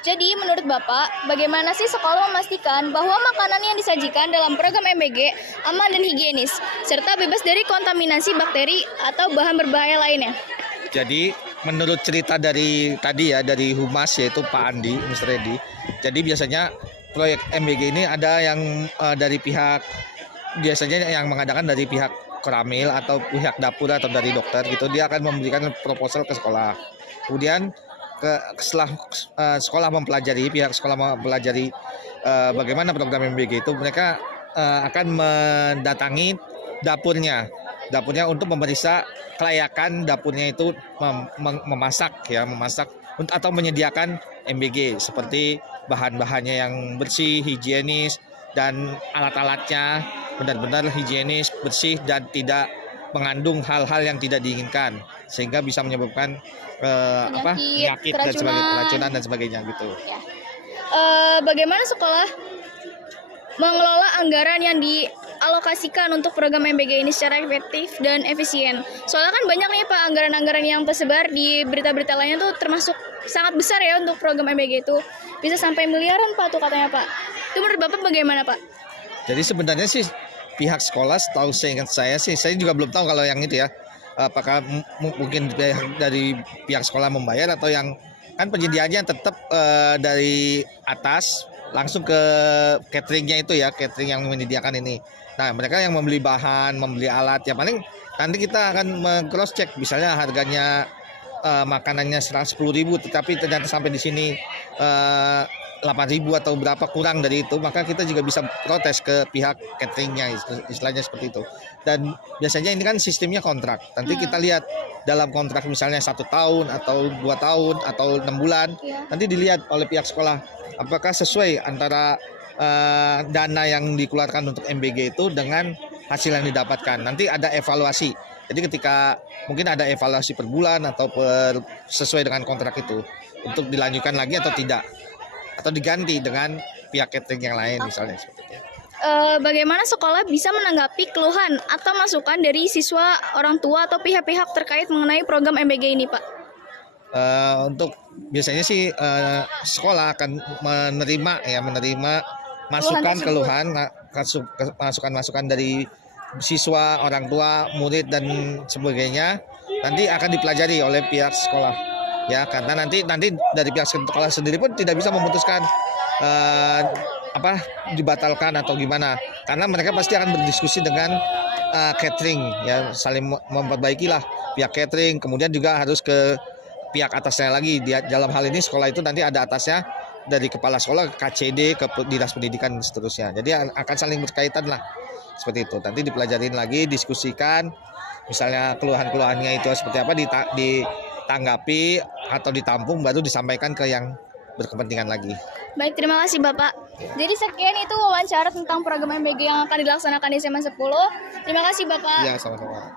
Jadi menurut Bapak, bagaimana sih sekolah memastikan bahwa makanan yang disajikan dalam program MBG aman dan higienis, serta bebas dari kontaminasi bakteri atau bahan berbahaya lainnya? Jadi menurut cerita dari tadi ya dari Humas yaitu Pak Andi, Mr. Edi. Jadi biasanya proyek MBG ini ada yang dari pihak biasanya yang mengadakan dari pihak Koramil atau pihak dapur atau dari dokter gitu. Dia akan memberikan proposal ke sekolah. Kemudian setelah sekolah mempelajari pihak sekolah mempelajari bagaimana program MBG itu mereka akan mendatangi dapurnya untuk memeriksa kelayakan dapurnya itu memasak atau menyediakan MBG seperti bahan-bahannya yang bersih, higienis dan alat-alatnya benar-benar higienis, bersih dan tidak mengandung hal-hal yang tidak diinginkan sehingga bisa menyebabkan penyakit dan sebagainya, keracunan dan sebagainya gitu. Ya. Bagaimana sekolah mengelola anggaran yang dialokasikan untuk program MBG ini secara efektif dan efisien? Soalnya kan banyak nih Pak anggaran-anggaran yang tersebar di berita-berita lainnya tuh termasuk sangat besar ya untuk program MBG itu. Bisa sampai miliaran Pak tuh katanya Pak. Itu menurut Bapak bagaimana Pak? Jadi sebenarnya sih pihak sekolah setahu saya juga belum tahu kalau yang itu ya. Apakah mungkin dari pihak sekolah membayar atau yang kan penyediaannya tetap dari atas langsung ke cateringnya itu ya, catering yang menyediakan ini. Nah mereka yang membeli bahan, membeli alat, ya paling nanti kita akan cross check misalnya harganya makanannya 10.000 tetapi ternyata sampai di sini 8.000 atau berapa kurang dari itu, maka kita juga bisa protes ke pihak cateringnya, istilahnya seperti itu. Dan biasanya ini kan sistemnya kontrak. Nanti kita lihat dalam kontrak misalnya 1 tahun atau 2 tahun atau 6 bulan, nanti dilihat oleh pihak sekolah apakah sesuai antara dana yang dikeluarkan untuk MBG itu dengan hasil yang didapatkan. Nanti ada evaluasi. Jadi ketika mungkin ada evaluasi per bulan atau sesuai dengan kontrak itu untuk dilanjutkan lagi atau tidak, atau diganti dengan pihak catering yang lain misalnya seperti itu. Bagaimana sekolah bisa menanggapi keluhan atau masukan dari siswa, orang tua atau pihak-pihak terkait mengenai program MBG ini, Pak? Untuk biasanya sih sekolah akan menerima masukan keluhan, masukan dari siswa, orang tua, murid dan sebagainya. Nanti akan dipelajari oleh pihak sekolah. Ya, karena nanti dari pihak sekolah sendiri pun tidak bisa memutuskan dibatalkan atau gimana, karena mereka pasti akan berdiskusi dengan catering ya, saling memperbaikilah pihak catering, kemudian juga harus ke pihak atasnya lagi. Dalam hal ini sekolah itu nanti ada atasnya dari kepala sekolah, KCD, ke dinas pendidikan dan seterusnya. Jadi akan saling berkaitan lah seperti itu. Nanti dipelajarin lagi, diskusikan misalnya keluhan-keluhannya itu seperti apa, ditanggapi atau ditampung, baru disampaikan ke yang berkepentingan lagi. Baik, terima kasih Bapak. Jadi sekian itu wawancara tentang program MBG yang akan dilaksanakan di SMA 10. Terima kasih Bapak. Ya, sama-sama.